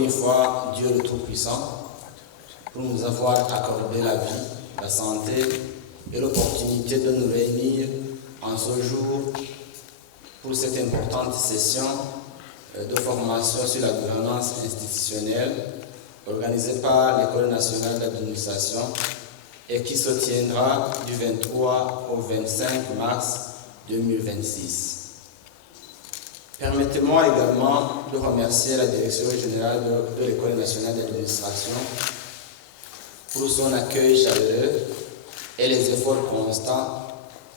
une fois Dieu le Tout-Puissant pour nous avoir accordé la vie, la santé et l'opportunité de nous réunir en ce jour pour cette importante session de formation sur la gouvernance institutionnelle organisée par l'École nationale d'administration et qui se tiendra du 23 au 25 mars 2026. Permettez-moi également de remercier la Direction générale de l'École nationale d'administration pour son accueil chaleureux et les efforts constants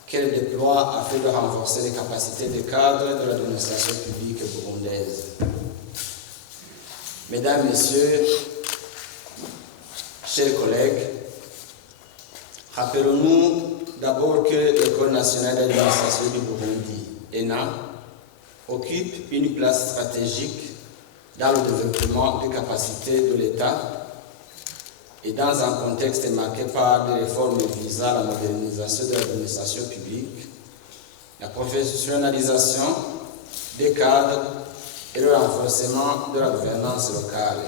qu'elle déploie afin de renforcer les capacités des cadres de l'administration publique burundaise. Mesdames, Messieurs, chers collègues, rappelons-nous d'abord que l'École nationale d'administration du Burundi, ENA, occupe une place stratégique dans le développement des capacités de l'État et dans un contexte marqué par des réformes visant la modernisation de l'administration publique, la professionnalisation des cadres et le renforcement de la gouvernance locale.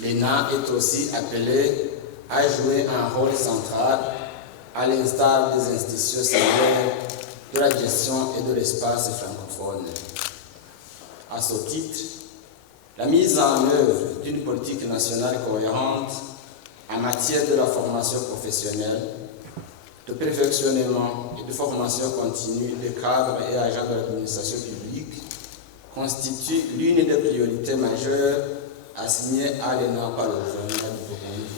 L'ENA est aussi appelée à jouer un rôle central à l'instar des institutions similaires de la gestion et de l'espace francophone. À ce titre, la mise en œuvre d'une politique nationale cohérente en matière de la formation professionnelle, de perfectionnement et de formation continue des cadres et agents de l'administration publique constitue l'une des priorités majeures assignées à l'ENA par le gouvernement du Burundi.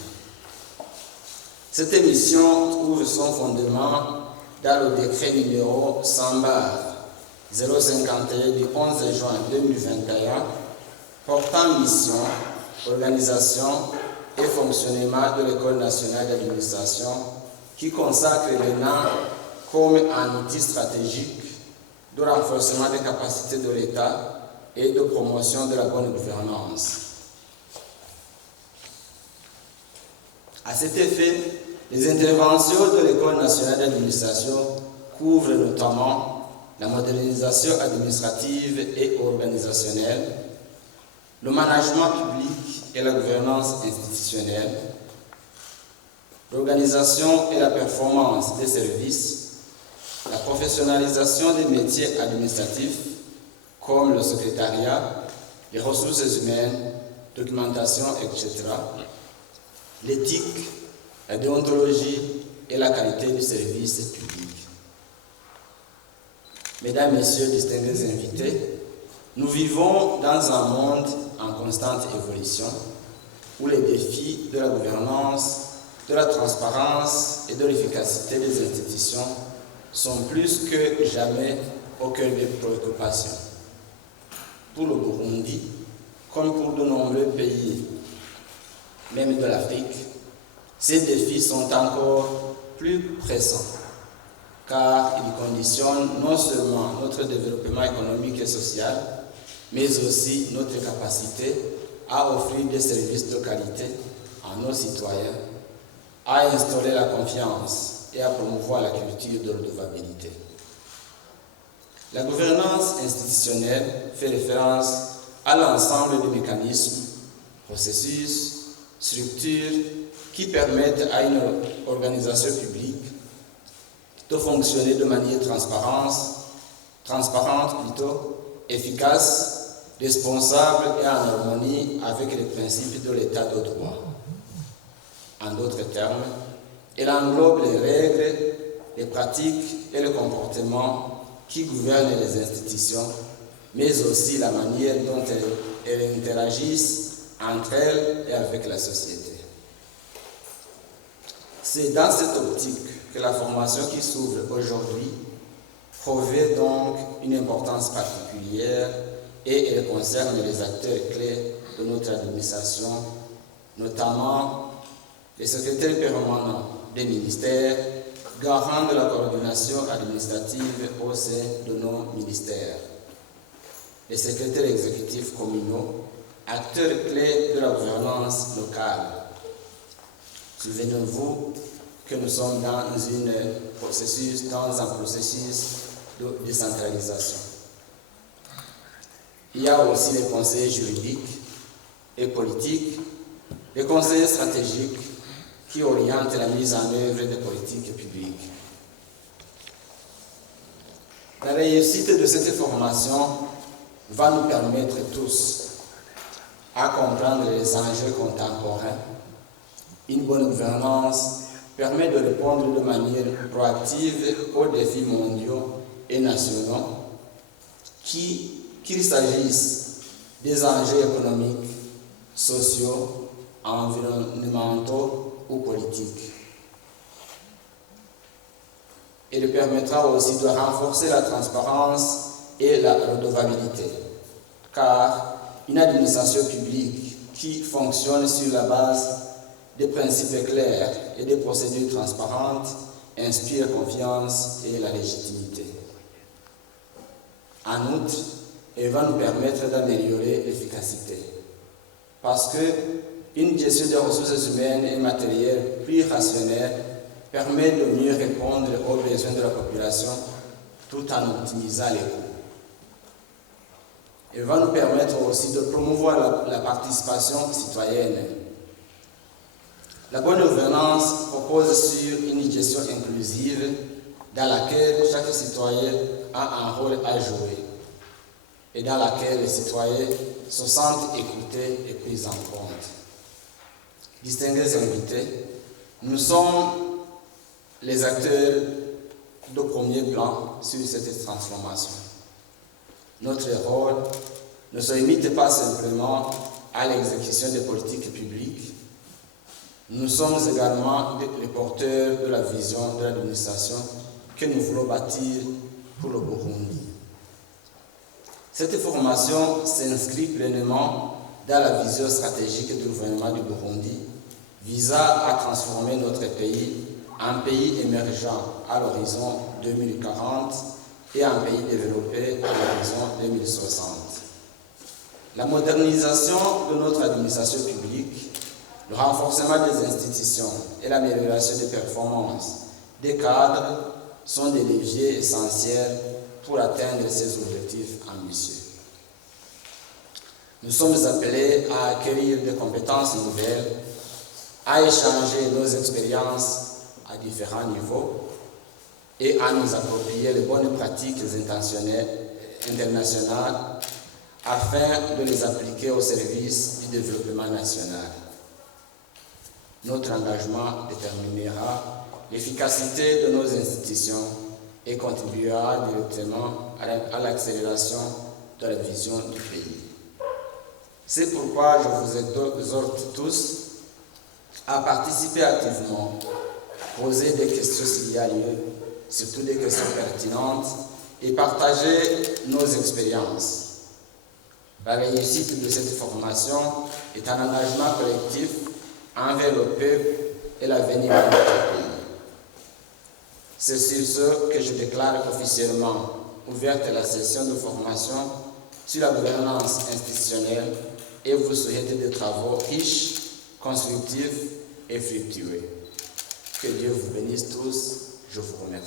Cette émission trouve son fondement dans le décret numéro 100/051 du 11 juin 2021 portant mission, organisation et fonctionnement de l'École nationale d'administration qui consacre l'ENA comme un outil stratégique de renforcement des capacités de l'État et de promotion de la bonne gouvernance. À cet effet, les interventions de l'École nationale d'administration couvrent notamment la modernisation administrative et organisationnelle, le management public et la gouvernance institutionnelle, l'organisation et la performance des services, la professionnalisation des métiers administratifs comme le secrétariat, les ressources humaines, documentation, etc., l'éthique, la déontologie et la qualité du service public. Mesdames, Messieurs, distingués invités, nous vivons dans un monde en constante évolution où les défis de la gouvernance, de la transparence et de l'efficacité des institutions sont plus que jamais au cœur des préoccupations. Pour le Burundi, comme pour de nombreux pays, même de l'Afrique, ces défis sont encore plus pressants, car ils conditionnent non seulement notre développement économique et social, mais aussi notre capacité à offrir des services de qualité à nos citoyens, à instaurer la confiance et à promouvoir la culture de redevabilité. La gouvernance institutionnelle fait référence à l'ensemble des mécanismes, processus, structures qui permettent à une organisation publique de fonctionner de manière transparente, efficace, responsable et en harmonie avec les principes de l'état de droit. En d'autres termes, elle englobe les règles, les pratiques et le comportement qui gouvernent les institutions, mais aussi la manière dont elles interagissent entre elles et avec la société. C'est dans cette optique que la formation qui s'ouvre aujourd'hui revêt donc une importance particulière et elle concerne les acteurs clés de notre administration, notamment les secrétaires permanents des ministères, garants de la coordination administrative au sein de nos ministères, les secrétaires exécutifs communaux, acteurs clés de la gouvernance locale. Souvenez-vous que nous sommes dans un processus de décentralisation. Il y a aussi les conseils juridiques et politique, les conseillers stratégiques qui orientent la mise en œuvre des politiques publiques. La réussite de cette formation va nous permettre tous à comprendre les enjeux contemporains. Une bonne gouvernance permet de répondre de manière proactive aux défis mondiaux et nationaux, qu'il s'agisse des enjeux économiques, sociaux, environnementaux ou politiques. Elle permettra aussi de renforcer la transparence et la redevabilité, car une administration publique qui fonctionne sur la base des principes clairs et des procédures transparentes inspire confiance et la légitimité. En outre, elle va nous permettre d'améliorer l'efficacité, parce qu'une gestion des ressources humaines et matérielles plus rationnelle permet de mieux répondre aux besoins de la population tout en optimisant les coûts. Elle va nous permettre aussi de promouvoir la participation citoyenne. La bonne gouvernance repose sur une gestion inclusive dans laquelle chaque citoyen a un rôle à jouer et dans laquelle les citoyens se sentent écoutés et pris en compte. Distingués invités, nous sommes les acteurs de premier plan sur cette transformation. Notre rôle ne se limite pas simplement à l'exécution des politiques publiques. Nous sommes également les porteurs de la vision de l'administration que nous voulons bâtir pour le Burundi. Cette formation s'inscrit pleinement dans la vision stratégique du gouvernement du Burundi visant à transformer notre pays en pays émergent à l'horizon 2040 et un pays développé à l'horizon 2060. La modernisation de notre administration publique, le renforcement des institutions et l'amélioration des performances des cadres sont des leviers essentiels pour atteindre ces objectifs ambitieux. Nous sommes appelés à acquérir des compétences nouvelles, à échanger nos expériences à différents niveaux et à nous approprier les bonnes pratiques internationales afin de les appliquer au service du développement national. Notre engagement déterminera l'efficacité de nos institutions et contribuera directement à l'accélération de la vision du pays. C'est pourquoi je vous exhorte tous à participer activement, poser des questions s'il y a lieu, surtout des questions pertinentes, et partager nos expériences. La réussite de cette formation est un engagement collectif envers le peuple et l'avenir de notre pays. C'est sur ce que je déclare officiellement ouverte la session de formation sur la gouvernance institutionnelle et vous souhaite des travaux riches, constructifs et fructueux. Que Dieu vous bénisse tous. Je vous remercie.